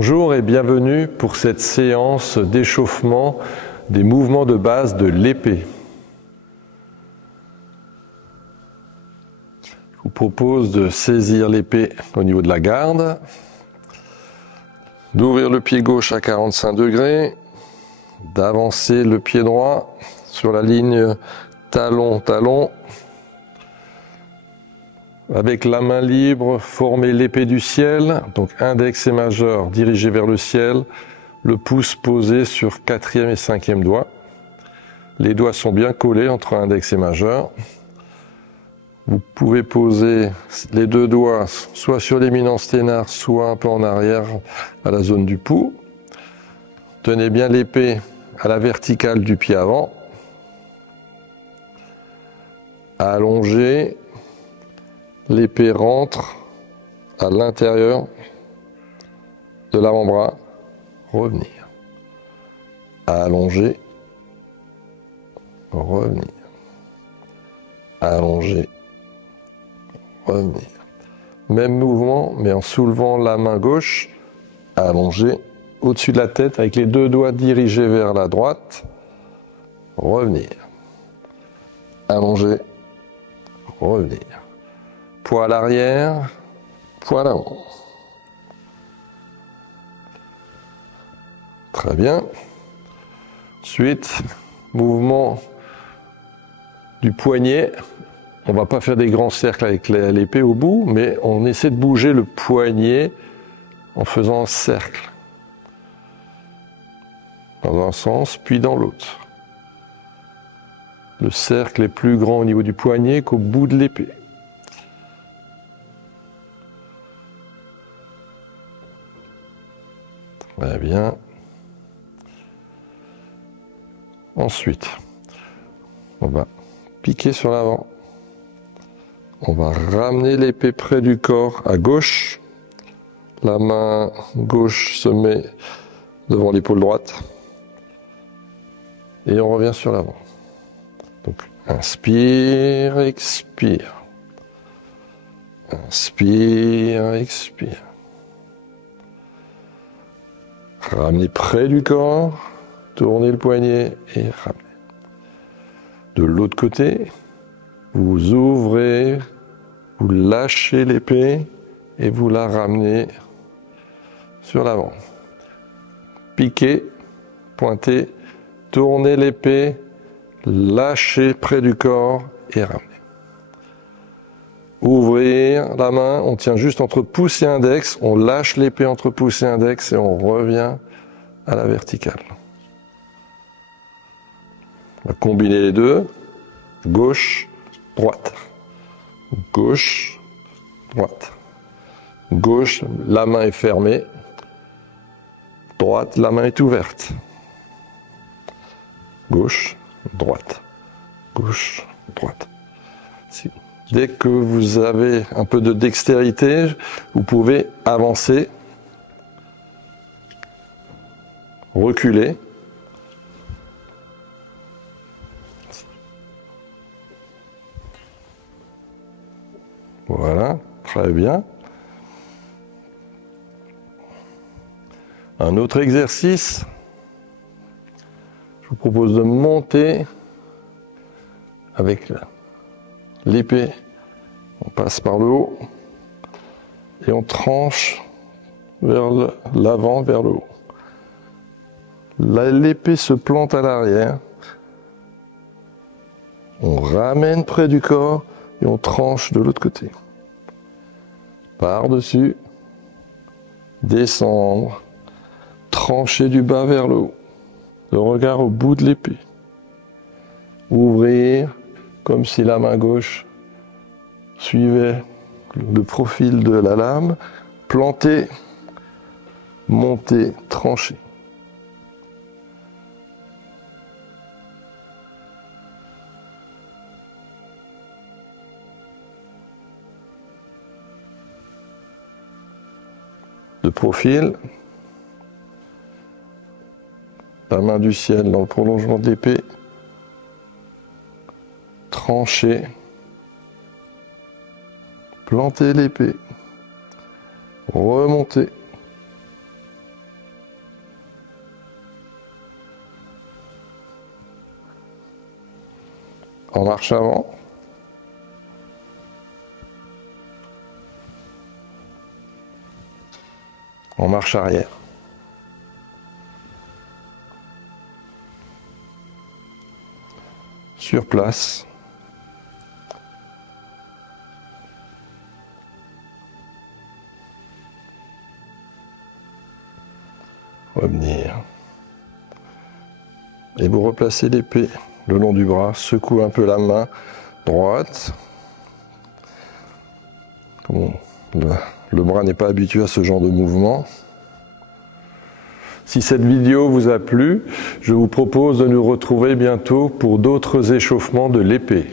Bonjour et bienvenue pour cette séance d'échauffement des mouvements de base de l'épée. Je vous propose de saisir l'épée au niveau de la garde, d'ouvrir le pied gauche à 45 degrés, d'avancer le pied droit sur la ligne talon-talon. Avec la main libre, former l'épée du ciel, donc index et majeur dirigés vers le ciel, le pouce posé sur 4e et 5e doigt. Les doigts sont bien collés entre index et majeur. Vous pouvez poser les deux doigts soit sur l'éminence thénard, soit un peu en arrière à la zone du pouls. Tenez bien l'épée à la verticale du pied avant. Allongez. L'épée rentre à l'intérieur de l'avant-bras. Revenir. Allonger. Revenir. Allonger. Revenir. Même mouvement, mais en soulevant la main gauche. Allonger au-dessus de la tête avec les deux doigts dirigés vers la droite. Revenir. Allonger. Revenir. Poids à l'arrière, poids à l'avant. Très bien. Ensuite, mouvement du poignet. On ne va pas faire des grands cercles avec l'épée au bout, mais on essaie de bouger le poignet en faisant un cercle. Dans un sens, puis dans l'autre. Le cercle est plus grand au niveau du poignet qu'au bout de l'épée. Très bien. Ensuite, on va piquer sur l'avant. On va ramener l'épée près du corps à gauche. La main gauche se met devant l'épaule droite. Et on revient sur l'avant. Donc, inspire, expire. Inspire, expire. Ramenez près du corps, tournez le poignet et ramenez. De l'autre côté, vous ouvrez, vous lâchez l'épée et vous la ramenez sur l'avant. Piquez, pointez, tournez l'épée, lâchez près du corps et ramenez. Ouvrir la main, on tient juste entre pouce et index, on lâche l'épée entre pouce et index et on revient à la verticale. On va combiner les deux, gauche, droite, gauche, droite, gauche, la main est fermée, droite, la main est ouverte, gauche, droite, gauche, droite. Dès que vous avez un peu de dextérité, vous pouvez avancer, reculer. Voilà, très bien. Un autre exercice, je vous propose de monter avec l'épée, on passe par le haut et on tranche vers l'avant, vers le haut. L'épée se plante à l'arrière, on ramène près du corps et on tranche de l'autre côté. Par-dessus, descendre, trancher du bas vers le haut. Le regard au bout de l'épée. Ouvrir, comme si la main gauche suivait le profil de la lame, planter, monter, trancher. De profil, la main du ciel dans le prolongement de l'épée, trancher, planter l'épée, remonter, En marche avant. En marche arrière. Sur place. Revenir. Et vous replacez l'épée le long du bras, secouez un peu la main droite. Bon, le bras n'est pas habitué à ce genre de mouvement. Si cette vidéo vous a plu, je vous propose de nous retrouver bientôt pour d'autres échauffements de l'épée.